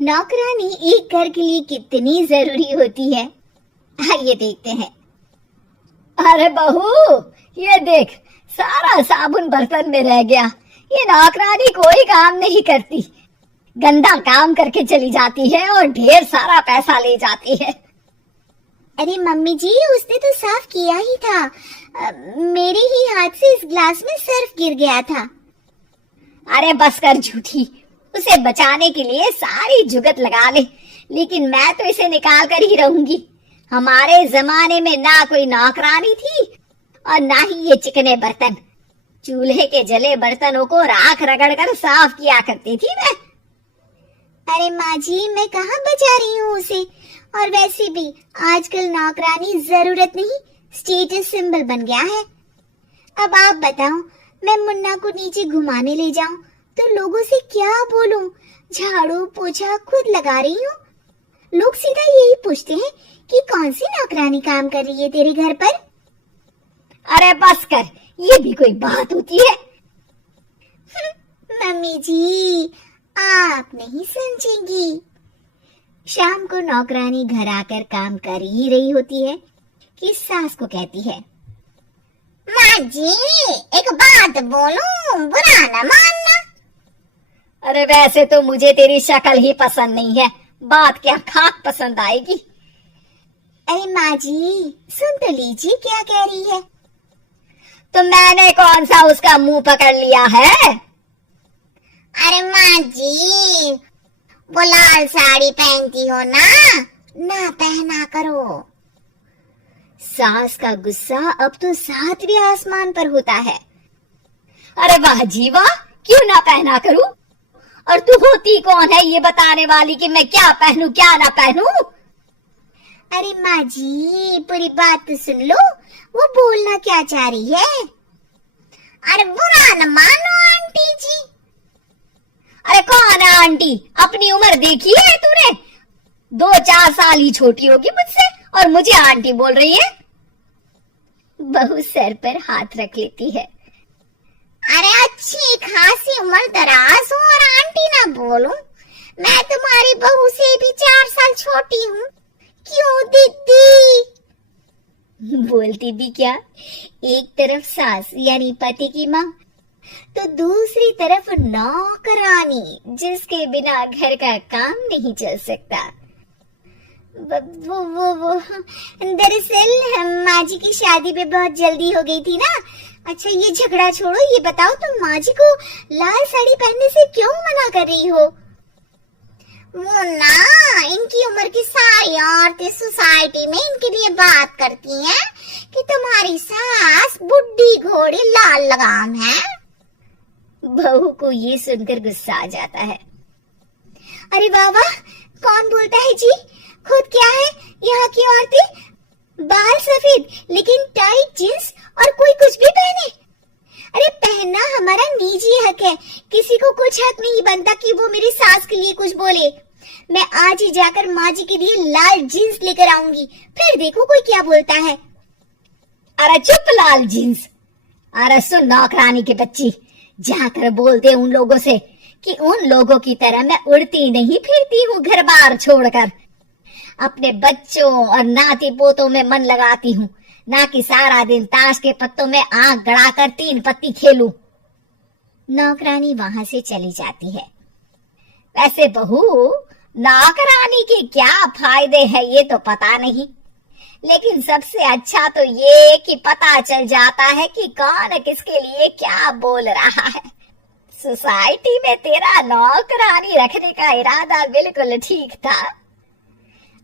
नौकरानी एक घर के लिए कितनी जरूरी होती है, आइए देखते हैं। अरे बहू, ये देख, सारा साबुन बर्तन में रह गया। ये नौकरानी कोई काम नहीं करती, गंदा काम करके चली जाती है और ढेर सारा पैसा ले जाती है। अरे मम्मी जी, उसने तो साफ किया ही था। मेरे ही हाथ से इस ग्लास में सर्फ गिर गया था। अरे बस कर झूठी, उसे बचाने के लिए सारी जुगत लगा ले, लेकिन मैं तो इसे निकाल कर ही रहूंगी। हमारे जमाने में ना कोई नौकरानी थी और ना ही ये चिकने बर्तन। चूल्हे के जले बर्तनों को राख रगड़ कर साफ किया करती थी मैं। अरे माँ जी, मैं कहाँ बचा रही हूँ उसे। और वैसे भी आजकल नौकरानी जरूरत नहीं, स्टेटस सिंबल बन गया है। अब आप बताओ, मैं मुन्ना को नीचे घुमाने ले जाऊं तो लोगों से क्या बोलूं? झाड़ू पोछा खुद लगा रही हूँ। लोग सीधा यही पूछते हैं कि कौन सी नौकरानी काम कर रही है तेरे घर पर। अरे बस कर, ये भी कोई बात होती है? मम्मी जी, आप नहीं समझेंगी। शाम को नौकरानी घर आकर काम कर ही रही होती है कि सास को कहती है, माँ जी, एक बात बोलूं, बुरा न मानना। अरे वैसे तो मुझे तेरी शक्ल ही पसंद नहीं है, बात क्या खाक पसंद आएगी। अरे माँ जी, सुन तो लीजिए क्या कह रही है। तो मैंने कौन सा उसका मुंह पकड़ लिया है? अरे माँ जी, वो लाल साड़ी पहनती हो ना पहना करो। सास का गुस्सा अब तो 7वें आसमान पर होता है। अरे वाह जी वाह, क्यों ना पहना करूं? और तू होती कौन है ये बताने वाली कि मैं क्या पहनूं क्या ना पहनूं? अरे माँ जी, पूरी बात तो सुन लो, वो बोलना क्या चाह रही है। अरे बुरा न मानो आंटी जी। अरे कौन है आंटी? अपनी उम्र देखी है तूने? 2-4 साल ही छोटी होगी मुझसे और मुझे आंटी बोल रही है। बहू सर पर हाथ रख लेती है। अरे अच्छी खासी उम्र दराज हूँ और आंटी ना बोलूं? मैं तुम्हारी बहू से भी 4 साल छोटी हूँ। क्यों दीदी? बोलती भी क्या, एक तरफ सास यानी पति की माँ, तो दूसरी तरफ नौकरानी जिसके बिना घर का काम नहीं चल सकता। वो दरअसल माँ जी की शादी पे बहुत जल्दी हो गई थी ना। अच्छा ये झगड़ा छोड़ो, ये बताओ तुम माँ जी को लाल साड़ी पहनने से क्यों मना कर रही हो? वो ना, इनकी उम्र की सारी औरतें सोसाइटी में इनके लिए बात करती हैं कि तुम्हारी सास बुढ़ी घोड़ी लाल लगाम है। बहू को ये सुनकर गुस्सा आ जाता है। अरे वाह वाह, कौन बोलता है जी? खुद क्या है यहाँ की औरतें? बाल सफेद लेकिन टाइट जींस और कोई कुछ भी पहने। अरे पहनना हमारा निजी हक है, किसी को कुछ हक नहीं बनता कि वो मेरी सास के लिए कुछ बोले। मैं आज ही जाकर माँ जी के लिए लाल जींस लेकर आऊंगी, फिर देखो कोई क्या बोलता है। अरे चुप लाल जींस। अरे सुन नौकरानी की बच्ची, जाकर बोल दे उन लोगों से कि उन लोगों की तरह मैं उड़ती नहीं फिरती हूँ घर बार छोड़कर। अपने बच्चों और नाती पोतों में मन लगाती हूँ, ना कि सारा दिन ताश के पत्तों में आंख गड़ाकर 3 पत्ती खेलूं। नौकरानी वहां से चली जाती है। वैसे बहू, नौकरानी के क्या फायदे हैं ये तो पता नहीं, लेकिन सबसे अच्छा तो ये कि पता चल जाता है कि कौन किसके लिए क्या बोल रहा है। सोसाइटी में तेरा नौकरानी रखने का इरादा बिल्कुल ठीक था।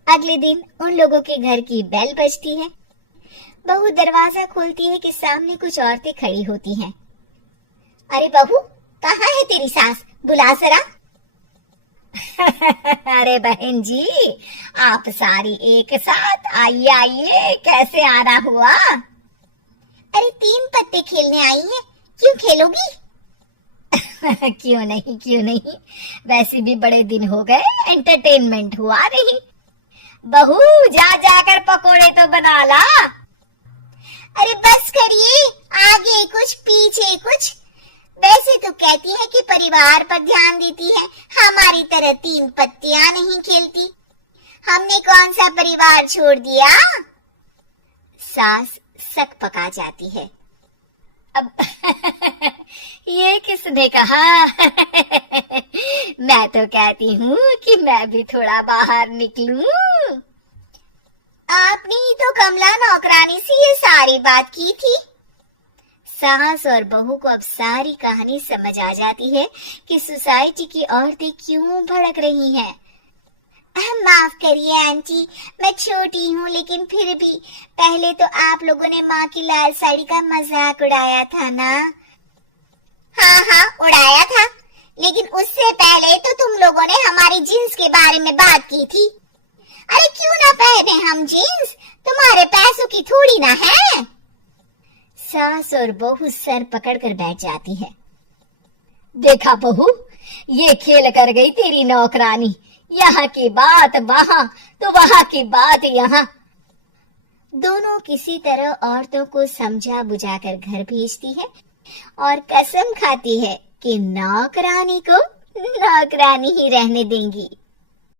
अगले दिन उन लोगों के घर की बेल बजती है। बहू दरवाजा खोलती है कि सामने कुछ औरतें खड़ी होती हैं। अरे बहू, कहाँ है तेरी सास? बुला जरा। अरे बहन जी, आप सारी एक साथ आइए आइए, कैसे आना हुआ? अरे 3 पत्ते खेलने आई है, क्यों खेलोगी? क्यों नहीं, वैसे भी बड़े दिन हो गए, एंटरटेनमेंट हुआ नहीं। बहू जाकर पकोड़े तो बना ला। अरे बस करिए, आगे कुछ पीछे कुछ। वैसे तो कहती है कि परिवार पर ध्यान देती है, हमारे हमारी तरह तीन पत्तियां नहीं खेलती। हमने कौन सा परिवार छोड़ दिया? सास सक पका जाती है। अब ये किसने कहा? मैं तो कहती हूँ कि मैं भी थोड़ा बाहर निकलूं। आपने ही तो कमला नौकरानी से ये सारी बात की थी। सास और बहू को अब सारी कहानी समझ आ जाती है कि सोसाइटी की औरतें क्यों भड़क रही हैं। माफ करिए आंटी, मैं छोटी हूँ लेकिन फिर भी पहले तो आप लोगों ने माँ की लाल साड़ी का मजाक उड़ाया था ना। हाँ हाँ उड़ाया था, लेकिन उससे पहले तो तुम लोगों ने हमारी जीन्स के बारे में बात की थी। अरे क्यों ना पहने हम जीन्स, तुम्हारे पैसों की थोड़ी ना है। सास और बहू सर पकड़कर बैठ जाती है। देखा बहू, ये खेल कर गई तेरी नौकरानी। यहाँ की बात वहाँ तो वहाँ की बात यहाँ। दोनों किसी तरह औरतों को समझा बुझाकर घर भेजती है और कसम खाती है कि नौकरानी को नौकरानी ही रहने देंगी।